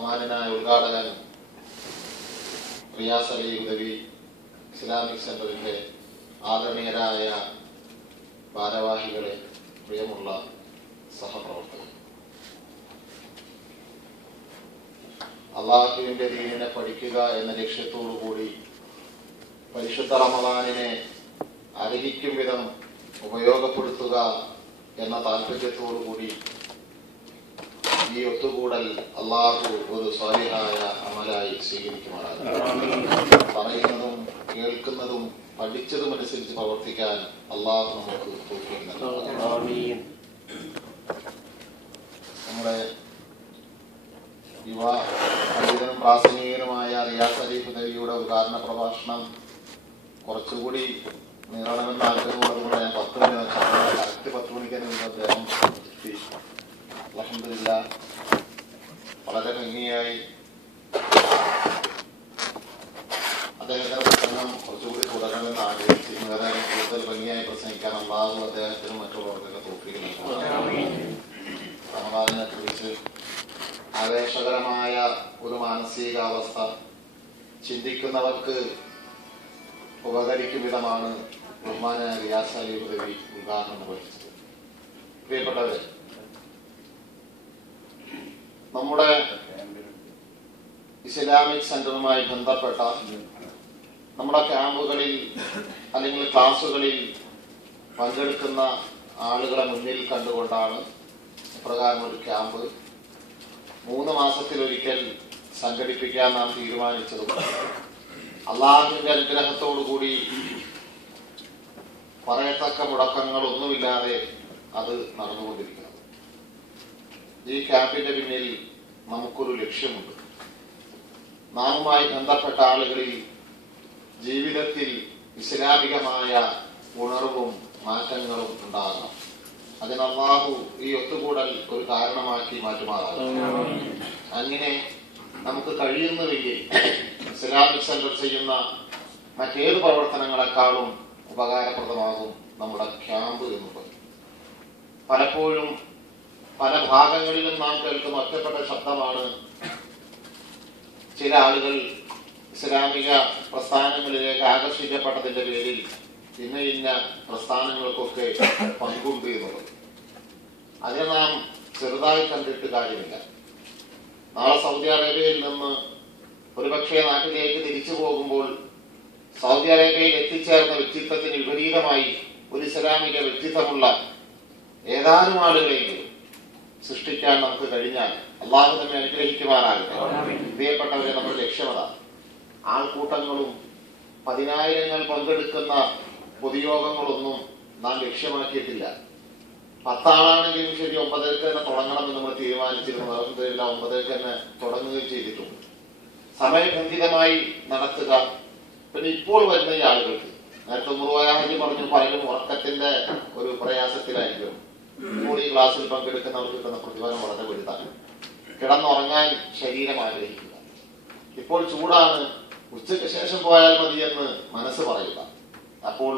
ബഹുമാനനായ ഉദ്ഘാടകൻ റിയാസ് അലി ഉദവി, ഇസ്ലാമിക് സെന്ററിന്റെ ആദരണീയരായ ഭാരവാഹികളെ, പ്രിയമുള്ള സഹപ്രവർത്തകർ, അള്ളാഹുവിന്റെ ദീനിനെ പഠിക്കുക എന്ന ലക്ഷ്യത്തോടു കൂടി പരിശുദ്ധ റമദാനിനെ അർഹിക്കും വിധം ഉപയോഗപ്പെടുത്തുക എന്ന താല്പര്യത്തോടു കൂടി ഈ ഒത്തുകൂടൽ അള്ളാഹു ഒരു സ്വാലിഹായ അമലായി സ്വീകരിക്കുമാറാകും. പറയുന്നതും കേൾക്കുന്നതും പഠിച്ചതും അനുസരിച്ച് പ്രവർത്തിക്കാൻ അള്ളാഹു നമുക്ക് തൗഫീഖ് നൽകട്ടെ. നമ്മുടെ യുവ പണ്ഡിതനും പ്രാസംഗികനുമായ റിയാസ് അലി ഉദവിയുടെ ഉദ്ഘാടന പ്രഭാഷണം കുറച്ചുകൂടി നീളണമെന്ന് ആഗ്രഹമുള്ളതുകൊണ്ട് ഞാൻ 10 മണി കറക്റ്റ് 10 മണിക്ക് തന്നെ അദ്ദേഹം എത്തി. അൽഹംദുലില്ലാഹ് വളരെ ഭംഗിയായി അദ്ദേഹത്തിന്റെ പ്രസംഗം കുറച്ചുകൂടി തുടരണമെന്ന് ആഗ്രഹിച്ചിരുന്നു. ഏതായാലും കൂടുതൽ ഭംഗിയായി പ്രസംഗിക്കാൻ അള്ളാഹു അദ്ദേഹത്തിനും മറ്റുള്ളവർക്കൊക്കെ തൗഫീഖ് നൽകുന്നു. റമദാനിനെ കുറിച്ച് ആവേശകരമായ ഒരു മാനസികാവസ്ഥ ചിന്തിക്കുന്നവർക്ക് ഉപകരിക്കും വിധമാണ് ബഹുമാനനായ റിയാസ് അലി ഉദവി ഉദ്ഘാടനം നിർവഹിച്ചത്. പ്രിയപ്പെട്ടവരെ, നമ്മുടെ ഇസ്ലാമിക് സെന്ററുമായി ബന്ധപ്പെട്ട നമ്മുടെ ക്യാമ്പുകളിൽ അല്ലെങ്കിൽ ക്ലാസുകളിൽ പങ്കെടുക്കുന്ന ആളുകളെ മുന്നിൽ കണ്ടുകൊണ്ടാണ് ഇപ്രകാരം ഒരു ക്യാമ്പ് 3 മാസത്തിലൊരിക്കൽ സംഘടിപ്പിക്കാൻ നാം തീരുമാനിച്ചതും അള്ളാഹുവിന്റെ അനുഗ്രഹത്തോടുകൂടി പറയത്തക്ക മുടക്കങ്ങളൊന്നുമില്ലാതെ അത് നടന്നുകൊണ്ടിരിക്കുന്നത്. ഈ ക്യാമ്പിന്റെ പിന്നിൽ നമുക്കൊരു ലക്ഷ്യമുണ്ട്. നാമുമായി ബന്ധപ്പെട്ട ആളുകളിൽ ജീവിതത്തിൽ ഇസ്ലാമികമായ ഉണർവും മാറ്റങ്ങളും ഉണ്ടാകണം. അതിന് അല്ലാഹു ഈ ഒത്തുകൂടൽ ഒരു കാരണമാക്കി മാറ്റുമാറാകും. അങ്ങനെ നമുക്ക് കഴിയുന്നുവെങ്കിൽ ഇസ്ലാമിക് സെന്റർ ചെയ്യുന്ന മറ്റേത് പ്രവർത്തനങ്ങളെക്കാളും ഉപകാരപ്രദമാകും നമ്മുടെ ക്യാമ്പ് എന്നുള്ളത്. പലപ്പോഴും പല ഭാഗങ്ങളിലും നാം കേൾക്കുന്ന ഒറ്റപ്പെട്ട ശബ്ദമാണ് ചില ആളുകൾ ഇസ്ലാമിക പ്രസ്ഥാനങ്ങളിലേക്ക് ആകർഷിക്കപ്പെട്ടതിന്റെ പേരിൽ ഇന്ന പ്രസ്ഥാനങ്ങൾക്കൊക്കെ പങ്കുണ്ട് എന്നുള്ളത്. അതിനെ നാം ചെറുതായി കണ്ടിട്ട് കാര്യമില്ല. നാളെ സൗദി അറേബ്യയിൽ നിന്ന് ഒരുപക്ഷെ നാട്ടിലേക്ക് തിരിച്ചു പോകുമ്പോൾ സൗദി അറേബ്യയിൽ എത്തിച്ചേർന്ന വ്യക്തിത്വത്തിന് വിപരീതമായി ഒരു ഇസ്ലാമിക വ്യക്തിത്വമുള്ള ഏതാനും ആളുകളെങ്കിലും സൃഷ്ടിക്കാൻ നമുക്ക് കഴിഞ്ഞാൽ അള്ളാഹു നമ്മെ അനുഗ്രഹിക്കുമാറാകട്ടെ. പ്രിയപ്പെട്ടവരെ, നമ്മുടെ ലക്ഷ്യമതാണ്. ആൾക്കൂട്ടങ്ങളും 10,000 പങ്കെടുക്കുന്ന പൊതുയോഗങ്ങളൊന്നും നാം ലക്ഷ്യമാക്കിയിട്ടില്ല. 10 ആളാണെങ്കിലും ശരി 9:00 തന്നെ തുടങ്ങണമെന്ന് നമ്മൾ തീരുമാനിച്ചിരുന്നു. അൽഹംദുലില്ലാ 9:00 തന്നെ തുടങ്ങുകയും ചെയ്തിട്ടുണ്ട്. സമയബന്ധിതമായി നടത്തുക. പിന്നെ ഇപ്പോൾ വരുന്ന ഈ ആളുകൾക്ക് നേരത്തെ മുറുവാഹി പറഞ്ഞു, പലരും ഉറക്കത്തിന്റെ ഒരു പ്രയാസത്തിലായിരിക്കും. ഇപ്പോൾ ഈ ക്ലാസ്സിൽ പങ്കെടുക്കുന്നവർക്ക് കിട്ടുന്ന പ്രതിഫലം വളരെ വലുതാണ്. കിടന്നുറങ്ങാൻ ശരീരം ആഗ്രഹിക്കുക. ഇപ്പോൾ ചൂടാണ്, ഉച്ചയ്ക്ക് ശേഷം പോയാൽ മതിയെന്ന് മനസ്സ് പറയുക. അപ്പോൾ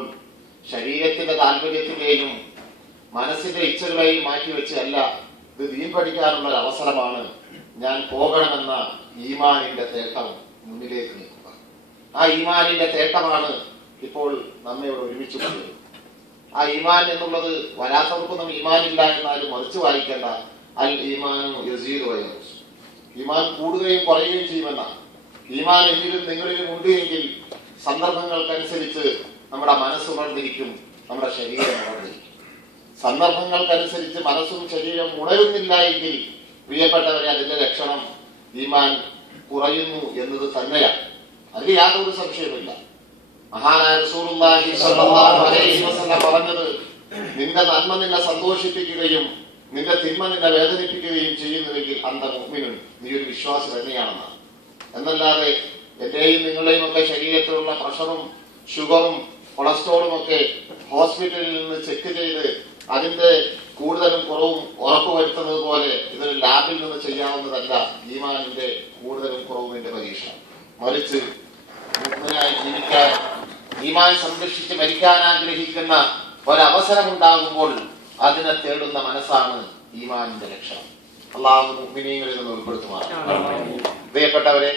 ശരീരത്തിന്റെ താല്പര്യത്തിന്റെയും മനസ്സിന്റെ ഇച്ഛകളെയും മാറ്റിവെച്ച് അല്ല, ഇത് ദീൻ പഠിക്കാനുള്ള ഒരു അവസരമാണ്, ഞാൻ പോകണമെന്ന ഈമാനിന്റെ തേട്ടം മുന്നിലേക്ക് നിൽക്കുക. ആ ഈമാനിന്റെ തേട്ടമാണ് ഇപ്പോൾ നമ്മെ ഇവിടെ ഒരുമിച്ച് കൊണ്ടുവരുന്നത്. ആ ഈമാൻ എന്നുള്ളത് വരാത്തവർക്കൊന്നും ഈമാനില്ല എന്നാലും മറിച്ച് വായിക്കേണ്ട. അൽ ഈമാനു യസീദു വയൻഖുസ്. ഈമാൻ കൂടുകയും കുറയുകയും ചെയ്യുമെന്നാണ്. ഈമാൻ എന്നിലും നിങ്ങളിലും ഉണ്ട് എങ്കിൽ സന്ദർഭങ്ങൾക്കനുസരിച്ച് നമ്മുടെ മനസ്സ് ഉണർന്നിരിക്കും, നമ്മുടെ ശരീരം ഉണർന്നിരിക്കും. സന്ദർഭങ്ങൾക്കനുസരിച്ച് മനസ്സും ശരീരം ഉണരുന്നില്ല എങ്കിൽ പ്രിയപ്പെട്ടവരെ, അതിന്റെ ലക്ഷണം ഈമാൻ കുറയുന്നു എന്നത് തന്നെയാണ്. അതിൽ യാതൊരു സംശയമില്ല. മഹാനായ റസൂലുള്ളാഹി സ്വല്ലല്ലാഹു അലൈഹി വസല്ലം പറഞ്ഞത്, നിന്റെ നന്മ നിന്നെ സന്തോഷിപ്പിക്കുകയും നിന്റെ തിന്മ നിന്നെ വേദനിപ്പിക്കുകയും ചെയ്യുന്നുവെങ്കിൽ അന്ത മുഅ്മിനുൻ, നീ ഒരു വിശ്വാസി തന്നെയാണെന്നാണ്. എന്നല്ലാതെ എന്റെയും നിങ്ങളുടെയും ഒക്കെ ശരീരത്തിലുള്ള പ്രഷറും ഷുഗറും കൊളസ്ട്രോളും ഒക്കെ ഹോസ്പിറ്റലിൽ നിന്ന് ചെക്ക് ചെയ്ത് അതിന്റെ കൂടുതലും കുറവും ഉറപ്പുവരുത്തുന്നത് പോലെ ഇതൊരു ലാബിൽ നിന്ന് ചെയ്യാവുന്നതല്ല ഈമാനിന്റെ കൂടുതലും കുറവിന്റെ പരീക്ഷ. മറിച്ച് മുഅ്മിനായി ജീവിക്കാൻ, ഈമാൻ സംരക്ഷിച്ച് മരിക്കാൻ ആഗ്രഹിക്കുന്ന ഒരവസരം ഉണ്ടാകുമ്പോൾ അതിനെ തേടുന്ന മനസ്സാണ് ഈമാനിന്റെ ലക്ഷണം. അള്ളാഹു മുഅ്മിനീങ്ങളിൽ നിന്ന് ഉൾപ്പെടുത്തുമാറാകട്ടെ. പ്രിയപ്പെട്ടവരെ,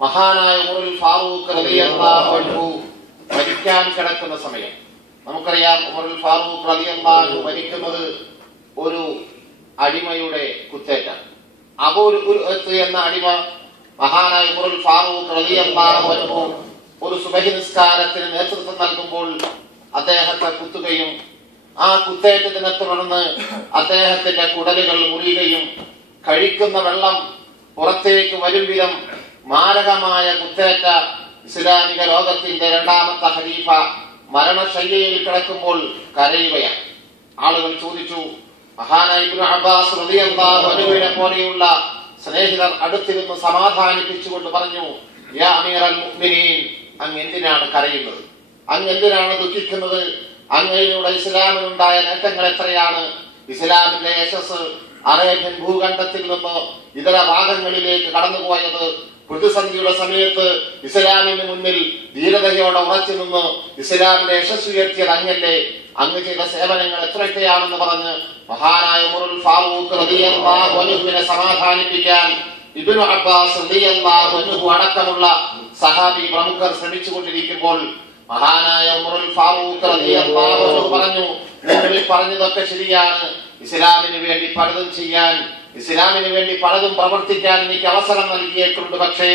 മഹാനായ ഉമറുൽ ഫാറൂഖ് റളിയല്ലാഹു അൻഹു മരിക്കാൻ കിടക്കുന്ന സമയം നമുക്കറിയാം. ഉമറുൽ ഫാറൂഖ് റളിയല്ലാഹു അൻഹു മരിക്കുന്നത് ഒരു അടിമയുടെ കുത്തേറ്റാണ്. അബൂൽ ഉൽഅത്ത് എന്ന അടിമ മഹാനായ ഉമറുൽ ഫാറൂഖ് റളിയല്ലാഹു അൻഹു ഒരു സുബഹി നിസ്കാരത്തിന് നേതൃത്വം നൽകുമ്പോൾ അദ്ദേഹത്തെ കുത്തുകയും ആ കുത്തേറ്റത്തിനെ തുടർന്ന് അദ്ദേഹത്തിന്റെ കുടലുകൾ മുറിയുകയും കഴിക്കുന്ന വെള്ളം പുറത്തേക്ക് വരും വിധം മാരകമായ കുത്തേറ്റ ഇസ്ലാമിക ലോകത്തിന്റെ രണ്ടാമത്തെ ഖലീഫ മരണശയ്യയിൽ കിടക്കുമ്പോൾ കരയുകയാണ്. ആളുകൾ ചോദിച്ചു, മഹാനായ ഇബ്നു അബ്ബാസ് റളിയല്ലാഹു അൻഹുവിനെ പോലെയുള്ള സ്നേഹിതർ അടുത്തിരുന്ന് സമാധാനിപ്പിച്ചുകൊണ്ട് പറഞ്ഞു, യാ അമീറൽ മുഅ്മിനീൻ, അങ്ങ് എന്തിനാണ് കരയുന്നത്? അങ്ങ് എന്തിനാണ് ദുഃഖിക്കുന്നത്? അങ്ങയിലൂടെ ഇസ്ലാമിനുണ്ടായ നേട്ടങ്ങൾ എത്രയാണ്? ഇസ്ലാമിന്റെ യശസ് അറേബ്യൻ ഭൂഖണ്ഡത്തിൽ നിന്ന് ഇതര ഭാഗങ്ങളിലേക്ക് കടന്നുപോയത് പ്രതിസന്ധിയുടെ സമയത്ത് ഇസ്ലാമിന് മുന്നിൽ ധീരതയോടെ ഉറച്ചു നിന്ന് ഇസ്ലാമിന്റെ യശസ് ഉയർത്തിയത് അങ്ങല്ലേ? അങ്ങ് ചെയ്ത സേവനങ്ങൾ എത്രയൊക്കെയാണെന്ന് പറഞ്ഞ് മഹാനായ ഉമറുൽ ഫാറൂഖ് റളിയല്ലാഹു അൻഹുവിനെ സമാധാനിപ്പിക്കാൻ ഇബ്നു അബ്ബാസ് റളിയല്ലാഹു അൻഹു അടക്കമുള്ള സഹാബി പ്രമുഖർ ശ്രമിച്ചുകൊണ്ടിരിക്കുമ്പോൾ മഹാനായ ഉമറുൽ ഫാറൂഖ് റളിയല്ലാഹു അൻഹു പറഞ്ഞു, നിങ്ങൾ പറഞ്ഞതൊക്കെ ശരിയാണ്. ഇസ്ലാമിന് വേണ്ടി പലതും ചെയ്യാൻ, ഇസ്ലാമിന് വേണ്ടി പലതും പ്രവർത്തിക്കാൻ എനിക്ക് അവസരം നൽകിയിട്ടുണ്ട്. പക്ഷേ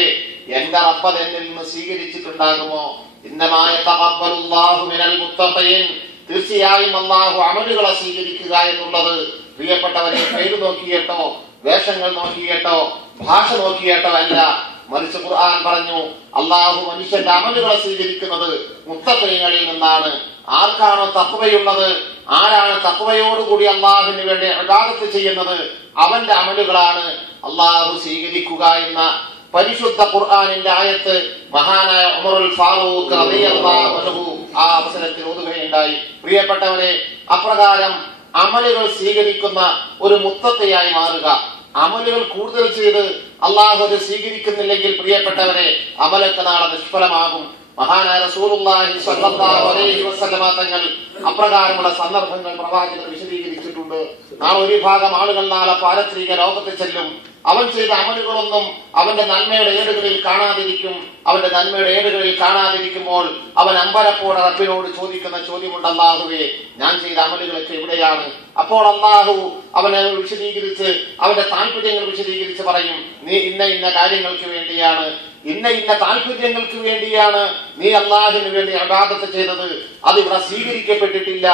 എന്റെ റബ്ബ് എന്നിൽ നിന്ന് സ്വീകരിച്ചിട്ടുണ്ടാകുമോ? ഇന്നമായ തഖബ്ബലുല്ലാഹു മിനൽ മുത്തഖീൻ, തീർച്ചയായും അല്ലാഹു അമലുകളെ സ്വീകരിക്കുക എന്നുള്ളത് പ്രിയപ്പെട്ടവരെ പേര് നോക്കിയിട്ടോ വേഷങ്ങൾ നോക്കിയിട്ടോ ഭാഷ നോക്കിയിട്ടോ അല്ല. മറിച്ച് ഖുർആൻ പറഞ്ഞു, അല്ലാഹു മനുഷ്യന്റെ അമലുകളെ സ്വീകരിക്കുന്നത് മുത്തഖീങ്ങളിൽ നിന്നാണ്. ആർക്കാണോ തഖ്വയുള്ളത്, ആരാണ് തഖ്വയോടുകൂടി അല്ലാഹുവിന് വേണ്ടി ഇബാദത്ത് ചെയ്യുന്നത്, അവന്റെ അമലുകളാണ് അല്ലാഹു സ്വീകരിക്കുക എന്ന പരിശുദ്ധ ഖുർആനിന്റെ ആയത്ത് മഹാനായ ഉമറുൽ ഫാറൂഖ് റളിയല്ലാഹു അൻഹു ആ അവസരത്തിൽ ഓതുകയുണ്ടായി. പ്രിയപ്പെട്ടവരെ, അപ്രകാരം അമലുകൾ സ്വീകരിക്കുന്ന ഒരു മുത്തഖിയായി മാറുക. അമലുകൾ കൂടുതൽ ചെയ്ത് അല്ലാഹു അത് സ്വീകരിക്കുന്നില്ലെങ്കിൽ പ്രിയപ്പെട്ടവരെ അമലൊക്കെ നാളെ നിഷ്ഫലമാകും. മഹാനായ റസൂലുള്ളാഹി സ്വല്ലല്ലാഹു അലൈഹി വസല്ലമ തങ്ങൾ അപ്രകാരമുള്ള സന്ദർഭങ്ങൾ പ്രവാചകർ വിശദീകരിച്ചിട്ടുണ്ട്. നാളെ ഒരു ഭാഗം ആളുകൾ നാളെ പാരത്രിക ലോകത്ത് ചെല്ലും. അവൻ ചെയ്ത അമലുകളൊന്നും അവന്റെ നന്മയുടെ ഏടുകളിൽ കാണാതിരിക്കും. അവന്റെ നന്മയുടെ ഏടുകളിൽ കാണാതിരിക്കുമ്പോൾ അവൻ അമ്പരപ്പോടെ റബ്ബിനോട് ചോദിക്കുന്ന ചോദ്യമുണ്ട്, അല്ലാഹുവേ, ഞാൻ ചെയ്ത അമലുകളൊക്കെ എവിടെയാണ്? അപ്പോൾ അല്ലാഹു അവനെ വിശദീകരിച്ച് അവന്റെ താല്പര്യങ്ങൾ വിശദീകരിച്ച് പറയും, നീ ഇന്ന ഇന്ന കാര്യങ്ങൾക്ക് വേണ്ടിയാണ്, ഇന്ന ഇന്ന താല്പര്യങ്ങൾക്ക് വേണ്ടിയാണ് നീ അല്ലാഹുവിന് വേണ്ടി ഇബാദത്ത് ചെയ്തത്, അത് ഇവിടെ സ്വീകരിക്കപ്പെട്ടിട്ടില്ല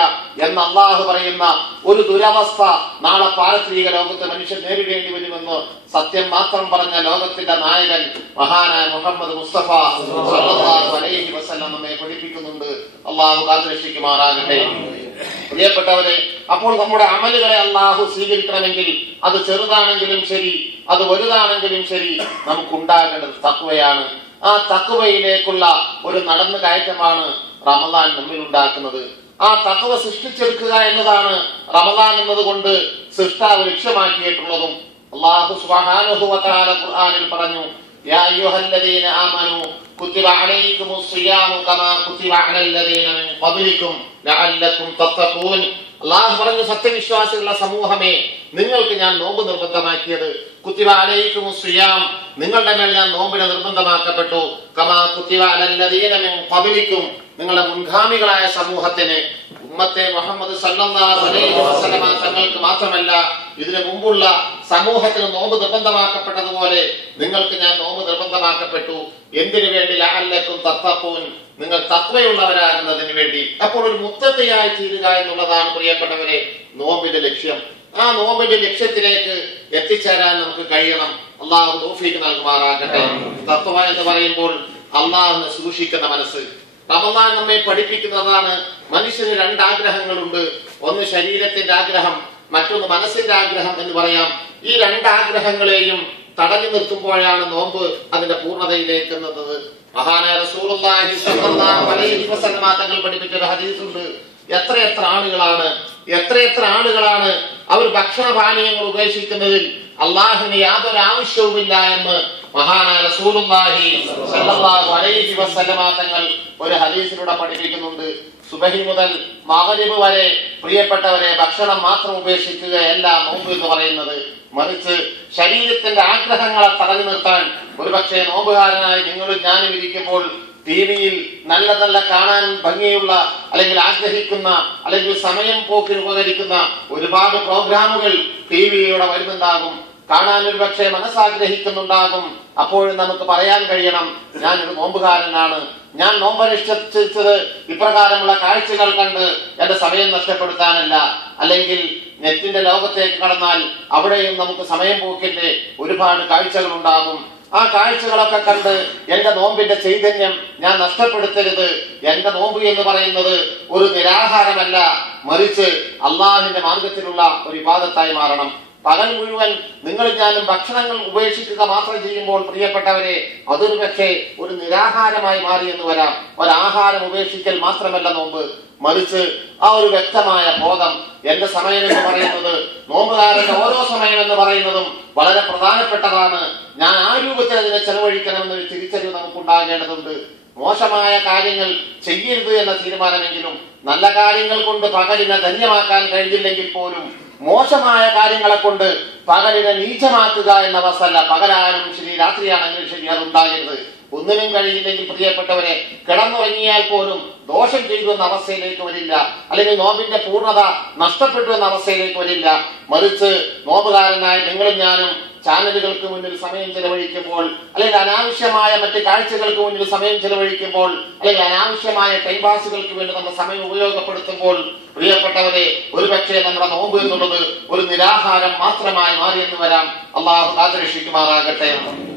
എന്ന് അല്ലാഹു പറയുന്ന ഒരു ദുരവസ്ഥ നാളെ പാരത്രിക ലോകത്ത് മനുഷ്യൻ നേരിടേണ്ടി വരുമെന്ന് സത്യം മാത്രം പറഞ്ഞ ലോകത്തിന്റെ നായകൻ മഹാനായ മുഹമ്മദ് മുസ്തഫ സ്വല്ലല്ലാഹു അലൈഹി വസല്ലം നമ്മെ പഠിപ്പിക്കുന്നുണ്ട്. അല്ലാഹു കാത്തുരക്ഷിക്കുമാറാകട്ടെ. പ്രിയപ്പെട്ടവരെ, അപ്പോൾ നമ്മുടെ അമലുകളെ അല്ലാഹു സ്വീകരിക്കണമെങ്കിൽ അത് ചെറുതാണെങ്കിലും ശരി, അത് വലുതാണെങ്കിലും ശരി, നമുക്കുണ്ടാകേണ്ടത് തഖ്വയാണ്. ആ തഖ്വയിലേക്കുള്ള ഒരു നടന്നു കയറ്റമാണ് റമദാൻ നമ്മിൽ ഉണ്ടാക്കുന്നത്. ആ തഖ്വ സൃഷ്ടിച്ചെടുക്കുക എന്നതാണ് റമദാൻ എന്നതുകൊണ്ട് സൃഷ്ടാവ് ലക്ഷ്യമാക്കിയിട്ടുള്ളതും. അല്ലാഹു സുബ്ഹാനഹു വ തആല ഖുർആനിൽ പറഞ്ഞു, യാ അയ്യുഹല്ലദീന ആമനൂ കുതിബ അലൈക്കുമുസ് സിയാമു കമാ കുതിബ അലല്ലദീന മിൻ ഖബ്ലിക്കും ലഅല്ലക്കും തത്തഖൂൻ. അല്ലാഹു പറഞ്ഞു, സത്യവിശ്വാസികളുടെ സമൂഹമേ, നിങ്ങൾക്ക് ഞാൻ നോമ്പ് നിർബന്ധമാക്കിയത് കുതിബ അലൈക്കുമുസ് സിയാം, നിങ്ങളുടെ മേൽ ഞാൻ നോമ്പിനെ നിർബന്ധമാക്കപ്പെട്ടു, കമാ കുതിബ അലല്ലദീന മിൻ ഖബ്ലിക്കും, നിങ്ങളുടെ മുൻഗാമികളായ സമൂഹത്തിന്, ഉമ്മത്തെ മുഹമ്മദ് സല്ലല്ലാഹു അലൈഹി വസല്ലമ തങ്ങൾക്ക് മാത്രമല്ല ഇതിനു മുമ്പുള്ള സമൂഹത്തിന് നോമ്പ് നിർബന്ധമാക്കപ്പെട്ടതുപോലെ നിങ്ങൾക്ക് ഞാൻ നോമ്പ് നിർബന്ധമാക്കപ്പെട്ടു. എന്തിനു വേണ്ടി? ലഅല്ലക്കും തത്തഖൂൻ, നിങ്ങൾ തഖ്വയുള്ളവരാകുന്നതിന് വേണ്ടി. അപ്പോൾ ഒരു മുത്തഖിയായി തീരുക എന്നുള്ളതാണ് പ്രിയപ്പെട്ടവരെ നോമ്പിന്റെ ലക്ഷ്യം. ആ നോമ്പിന്റെ ലക്ഷ്യത്തിലേക്ക് എത്തിച്ചേരാൻ നമുക്ക് കഴിയണം. അല്ലാഹു തൗഫീഖ് നൽകുമാറാകട്ടെ. തഖ്വ എന്ന് പറയുമ്പോൾ അല്ലാഹുവിനെ സൂക്ഷിക്കുന്ന മനസ്സ്. റമദാൻ നമ്മെ പഠിപ്പിക്കുന്നതാണ് മനുഷ്യന് രണ്ടാഗ്രഹങ്ങളുണ്ട്. ഒന്ന് ശരീരത്തിന്റെ ആഗ്രഹം, മറ്റൊന്ന് മനസ്സിന്റെ ആഗ്രഹം എന്ന് പറയാം. ഈ രണ്ടാഗ്രഹങ്ങളെയും തടഞ്ഞു നിർത്തുമ്പോഴാണ് നോമ്പ് അതിന്റെ പൂർണ്ണതയിലേക്ക് എത്തുന്നത്. മഹാനായ റസൂലുള്ളാഹി സ്വല്ലല്ലാഹു അലൈഹി വസല്ലമ തങ്ങൾ പഠിപ്പിച്ച ഒരു ഹദീസുണ്ട്. എത്രയെത്ര ആളുകളാണ് അവർ ഭക്ഷണപാനീയങ്ങൾ ഉപേക്ഷിക്കുന്നതിൽ അള്ളാഹുവിന് യാതൊരു ആവശ്യവുമില്ല എന്ന് മഹാനായ റസൂലുള്ളാഹി സ്വല്ലല്ലാഹു അലൈഹി വസല്ലമ തങ്ങൾ ഒരു ഹദീസിലൂടെ പഠിപ്പിക്കുന്നുണ്ട്. സുബഹി മുതൽ മഗ്രിബ് വരെ പ്രിയപ്പെട്ടവരെ ഭക്ഷണം മാത്രം ഉപേക്ഷിക്കുകയല്ല നോമ്പ് എന്ന് പറയുന്നത്. മറിച്ച് ശരീരത്തിന്റെ ആഗ്രഹങ്ങളെ തടഞ്ഞു നിർത്താൻ ഒരുപക്ഷെ നോമ്പുകാരനായി നിങ്ങളും ഞാനും ഇരിക്കുമ്പോൾ ടിവിയിൽ നല്ല നല്ല കാണാൻ ഭംഗിയുള്ള അല്ലെങ്കിൽ ആഗ്രഹിക്കുന്ന അല്ലെങ്കിൽ സമയം പോക്കിന് ഉപകരിക്കുന്ന ഒരുപാട് പ്രോഗ്രാമുകൾ ടിവിയിലൂടെ വരുന്നുണ്ടാകും. കാണാൻ ഒരു പക്ഷേ മനസ്സാഗ്രഹിക്കുന്നുണ്ടാകും. അപ്പോഴും നമുക്ക് പറയാൻ കഴിയണം, ഞാനൊരു നോമ്പുകാരനാണ്, ഞാൻ നോമ്പനുഷ്ഠിച്ചത് ഇപ്രകാരമുള്ള കാഴ്ചകൾ കണ്ട് എന്റെ സമയം നഷ്ടപ്പെടുത്താനല്ല. അല്ലെങ്കിൽ നെറ്റിന്റെ ലോകത്തേക്ക് കടന്നാൽ അവിടെയും നമുക്ക് സമയം പോക്കിന്റെ ഒരുപാട് കാഴ്ചകൾ ഉണ്ടാകും. ആ കാഴ്ചകളൊക്കെ കണ്ട് എന്റെ നോമ്പിന്റെ ചൈതന്യം ഞാൻ നഷ്ടപ്പെടുത്തരുത്. എന്റെ നോമ്പ് എന്ന് പറയുന്നത് ഒരു നിരാഹാരമല്ല, മറിച്ച് അള്ളാഹുവിന്റെ മാർഗത്തിലുള്ള ഒരു ഇബാദത്തായി മാറണം. പകൽ മുഴുവൻ നിങ്ങൾ ഞാനും ഭക്ഷണങ്ങൾ ഉപേക്ഷിക്കുക മാത്രം ചെയ്യുമ്പോൾ പ്രിയപ്പെട്ടവരെ അതൊരു പക്ഷേ ഒരു നിരാഹാരമായി മാറിയെന്ന് വരാം. ഒരാഹാരം ഉപേക്ഷിക്കൽ മാത്രമല്ല നോമ്പ്, മറിച്ച് ആ ഒരു വ്യക്തമായ ബോധം. എന്റെ സമയം എന്ന് പറയുന്നത്, നോമ്പുകാരന്റെ ഓരോ സമയം എന്ന് പറയുന്നതും വളരെ പ്രധാനപ്പെട്ടതാണ്. ഞാൻ ആ രൂപത്തിൽ അതിനെ ചെലവഴിക്കണമെന്നൊരു തിരിച്ചറിവ് നമുക്കുണ്ടാകേണ്ടതുണ്ട്. മോശമായ കാര്യങ്ങൾ ചെയ്യരുത് എന്ന തീരുമാനമെങ്കിലും നല്ല കാര്യങ്ങൾ കൊണ്ട് പകലിനെ ധന്യമാക്കാൻ കഴിഞ്ഞില്ലെങ്കിൽ പോലും മോശമായ കാര്യങ്ങളെ കൊണ്ട് പകലിനെ നീചമാക്കുക എന്ന അവസ്ഥയല്ല. പകലാനും ശരി രാത്രിയാണെങ്കിലും ശരി അതുണ്ടാകരുത്. ഒന്നിനും കഴിയില്ലെങ്കിൽ പ്രിയപ്പെട്ടവരെ കിടന്നുറങ്ങിയാൽ പോലും ദോഷം ചെയ്തു എന്ന അവസ്ഥയിലേക്ക് വരില്ല, അല്ലെങ്കിൽ നോമ്പിന്റെ പൂർണ്ണത നഷ്ടപ്പെട്ടു എന്ന അവസ്ഥയിലേക്ക് വരില്ല. മറിച്ച് നോമ്പുകാരനായി നിങ്ങളും ഞാനും ചാനലുകൾക്ക് മുന്നിൽ സമയം ചെലവഴിക്കുമ്പോൾ, അല്ലെങ്കിൽ അനാവശ്യമായ മറ്റ് കാഴ്ചകൾക്ക് മുന്നിൽ സമയം ചെലവഴിക്കുമ്പോൾ, അല്ലെങ്കിൽ അനാവശ്യമായ ടൈം പാസുകൾക്ക് വേണ്ടി നമ്മുടെ സമയം ഉപയോഗപ്പെടുത്തുമ്പോൾ പ്രിയപ്പെട്ടവരെ ഒരുപക്ഷെ നമ്മുടെ നോമ്പ് എന്നുള്ളത് ഒരു നിരാഹാരം മാത്രമായി മാറിയെന്ന് വരാം. അള്ളാഹു കാത്തുരക്ഷിക്കുമാറാകട്ടെ.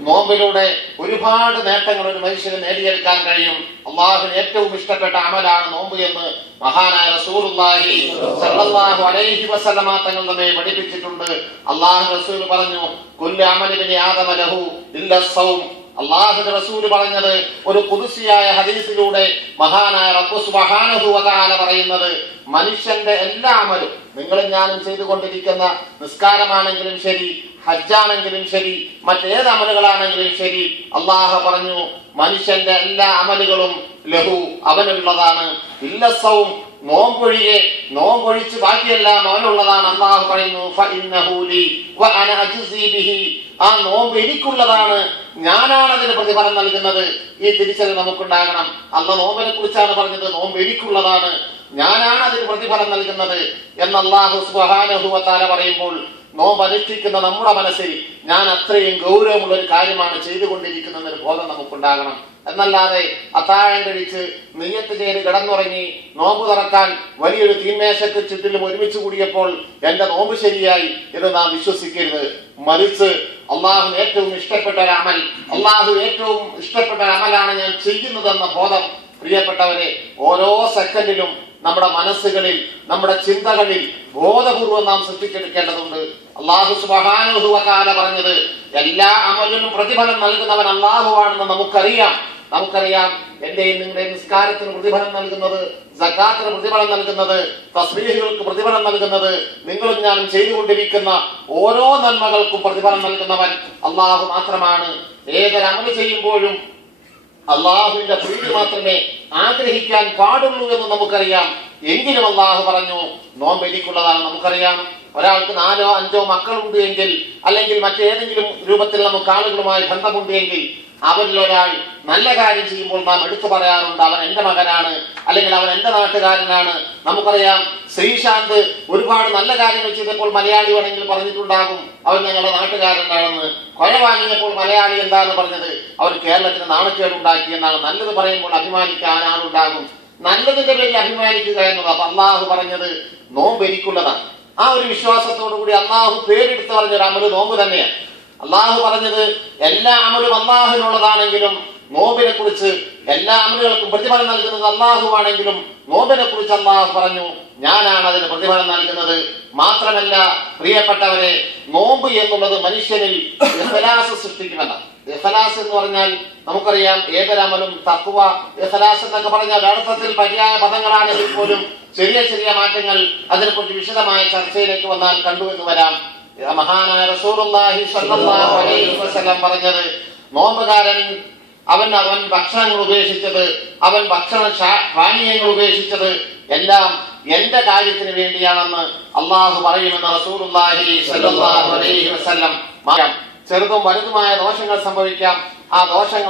നോമ്പിലൂടെ ഒരുപാട് നേട്ടങ്ങൾ ഒരു മനുഷ്യന് നേടിയെടുക്കാൻ കഴിയും. അള്ളാഹുവിന് ഏറ്റവും ഇഷ്ടപ്പെട്ട അമലാണ് നോമ്പ് എന്ന് മഹാനായ റസൂലുള്ളാഹി സ്വല്ലല്ലാഹു അലൈഹി വസല്ലമ തങ്ങൾ നമ്മെ പഠിപ്പിച്ചിട്ടുണ്ട്. അള്ളാഹു റസൂൽ പറഞ്ഞു, കുല്ലു അമലി ബനി ആദമ ലഹു ഇല്ല സൗം. അള്ളാഹുവിന്റെ റസൂൽ പറഞ്ഞത് ഒരു ഖുദ്സിയായ ഹദീസിലൂടെ മഹാനായ റബ്ബ് സുബ്ഹാനഹു വ തആല പറയുന്നത്, മനുഷ്യന്റെ എല്ലാ അമലും നിങ്ങളും ഞാനും ചെയ്തുകൊണ്ടിരിക്കുന്ന നിസ്കാരമാണെങ്കിലും ശരി, ഹജ്ജാണെങ്കിലും ശരി, മറ്റേത് അമലുകളാണെങ്കിലും ശരി, അള്ളാഹു പറഞ്ഞു മനുഷ്യന്റെ എല്ലാ അമലുകളും ലഹു അവനുള്ളതാണ്. ഇല്ലസവും നോമ്പൊഴിയെ, നോമ്പൊഴിച്ച് ബാക്കിയെല്ലാം അവനുള്ളതാണ്. അള്ളാഹു പറയുന്നു ഫഇന്നഹു ലി വ അന അജ്സി ബിഹി. ആ നോമ്പ് എനിക്കുള്ളതാണ്, ഞാനാണ് അതിന് പ്രതിഫലം നൽകുന്നത്. ഈ തിരിച്ചറിവ് നമുക്കുണ്ടാകണം. അള്ളാഹ് നോമ്പിനെ കുറിച്ചാണ് പറഞ്ഞത്, നോമ്പ് എനിക്കുള്ളതാണ്, ഞാനാണ് അതിന് പ്രതിഫലം നൽകുന്നത് എന്ന് അല്ലാഹു സുബ്ഹാനഹു വ തആല പറയുമ്പോൾ നോമ്പ് അനുഷ്ഠിക്കുന്ന നമ്മുടെ മനസ്സിൽ ഞാൻ അത്രയും ഗൗരവമുള്ള ഒരു കാര്യമാണ് ചെയ്തുകൊണ്ടിരിക്കുന്നതിന് ബോധം നമുക്കുണ്ടാകണം. എന്നല്ലാതെ അത്താഴം കഴിച്ച് നിയ്യത്ത് ചെയ്ത് കിടന്നുറങ്ങി നോമ്പ് തുറക്കാൻ വലിയൊരു തീന്മേശക്ക് ചുറ്റിലും ഒരുമിച്ച് കൂടിയപ്പോൾ എന്റെ നോമ്പ് ശരിയായി എന്ന് നാം വിശ്വസിക്കരുത്. മറിച്ച് അള്ളാഹു ഏറ്റവും ഇഷ്ടപ്പെട്ട ഒരു അമൽ, അള്ളാഹു ഏറ്റവും ഇഷ്ടപ്പെട്ട ഒരു അമലാണ് ഞാൻ ചെയ്യുന്നതെന്ന ബോധം പ്രിയപ്പെട്ടവരെ ഓരോ സെക്കൻഡിലും നമ്മുടെ മനസ്സുകളിൽ, നമ്മുടെ ചിന്തകളിൽ ബോധപൂർവം നാം സൃഷ്ടിച്ചെടുക്കേണ്ടതുണ്ട്. അല്ലാഹു സുബ്ഹാനഹു വ തആല പറഞ്ഞത് എല്ലാ അമലിനും പ്രതിഫലം നൽകുന്നവൻ അല്ലാഹുവാണെന്ന് നമുക്കറിയാം. എന്റെയും നിങ്ങളുടെയും നിസ്കാരത്തിന് പ്രതിഫലം നൽകുന്നത്, സകാത്തിന് പ്രതിഫലം നൽകുന്നത്, തസ്ബീഹുകൾക്ക് പ്രതിഫലം നൽകുന്നത്, നിങ്ങളും ഞാനും ചെയ്തുകൊണ്ടിരിക്കുന്ന ഓരോ നന്മകൾക്കും പ്രതിഫലം നൽകുന്നവൻ അല്ലാഹു മാത്രമാണ്. ഏതൊരു അമൽ ചെയ്യുമ്പോഴും അള്ളാഹുവിന്റെ പ്രീതി മാത്രമേ ആഗ്രഹിക്കാൻ പാടുള്ളൂ എന്ന് നമുക്കറിയാം. എങ്കിലും അള്ളാഹു പറഞ്ഞു നോമ്പ് എനിക്കുള്ളതാണ്. നമുക്കറിയാം, ഒരാൾക്ക് 4 or 5 മക്കളുണ്ട് എങ്കിൽ, അല്ലെങ്കിൽ മറ്റേതെങ്കിലും രൂപത്തിൽ നമുക്ക് ആളുകളുമായി ബന്ധമുണ്ട് എങ്കിൽ, അവരിൽ ഒരാൾ നല്ല കാര്യം ചെയ്യുമ്പോൾ നാം എടുത്തു പറയാറുണ്ട്, അവൻ എന്റെ മകനാണ്, അല്ലെങ്കിൽ അവൻ എന്റെ നാട്ടുകാരനാണ്. നമുക്കറിയാം ശ്രീശാന്ത് ഒരുപാട് നല്ല കാര്യങ്ങൾ ചെയ്തപ്പോൾ മലയാളി വേണമെങ്കിൽ പറഞ്ഞിട്ടുണ്ടാകും അവൻ ഞങ്ങളുടെ നാട്ടുകാരനാണെന്ന്. കൊല വാങ്ങിയപ്പോൾ മലയാളി എന്താണ് പറഞ്ഞത്, അവർ കേരളത്തിന് നാണക്കേടുണ്ടാക്കി എന്നാണ്. നല്ലത് പറയുമ്പോൾ അഭിമാനിക്കാൻ ആളുണ്ടാകും. നല്ലതിന്റെ പേരിൽ അഭിമാനിക്കുക എന്നത്. അപ്പൊ അള്ളാഹു പറഞ്ഞത് നോമ്പ് എനിക്കുള്ളതാണ്. ആ ഒരു വിശ്വാസത്തോടു കൂടി അള്ളാഹു പേരെടുത്ത് പറഞ്ഞൊരു അമല് നോമ്പ് തന്നെയാണ്. അള്ളാഹു പറഞ്ഞത് എല്ലാ അമലും അള്ളാഹുവിനുള്ളതാണെങ്കിലും നോമ്പിനെ കുറിച്ച് എല്ലാ അമലുകൾക്കും പ്രതിഫലം നൽകുന്നത് അള്ളാഹുവാണെങ്കിലും നോമ്പിനെ കുറിച്ച് അള്ളാഹു പറഞ്ഞു ഞാനാണ് അതിന് പ്രതിഫലം നൽകുന്നത്. മാത്രമല്ല പ്രിയപ്പെട്ടവരെ, നോമ്പ് എന്നുള്ളത് മനുഷ്യനിൽ ഇഖ്ലാസ് സൃഷ്ടിക്കുമെന്നാണ്. ഇഖ്ലാസ് എന്ന് പറഞ്ഞാൽ നമുക്കറിയാം ഏതൊരമലും തഖ്വ, ഇഖ്ലാസ് എന്നൊക്കെ പറഞ്ഞാൽ അർത്ഥത്തിൽ പര്യായ പദങ്ങളാണെങ്കിൽ പോലും ചെറിയ ചെറിയ മാറ്റങ്ങൾ അതിനെക്കുറിച്ച് വിശദമായ ചർച്ചയിലേക്ക് വന്നാൽ കണ്ടു എന്ന് വരാം. മഹാനായ റസൂലുള്ളാഹി സ്വല്ലല്ലാഹു അലൈഹി വസല്ലം പറഞ്ഞത്, നോമ്പുകാരൻ അവൻ ഭക്ഷണങ്ങൾ ഉപേക്ഷിച്ചത്, അവൻ പാനീയങ്ങൾ ഉപേക്ഷിച്ചത് എല്ലാം എന്റെ കാര്യത്തിന് വേണ്ടിയാണെന്ന് അള്ളാഹു പറയുമെന്ന് റസൂലുള്ളാഹി സ്വല്ലല്ലാഹു അലൈഹി വസല്ലം. ചെറുതും വലുതുമായ ദോഷങ്ങൾ സംഭവിക്കാം. ആ ദോഷങ്ങൾ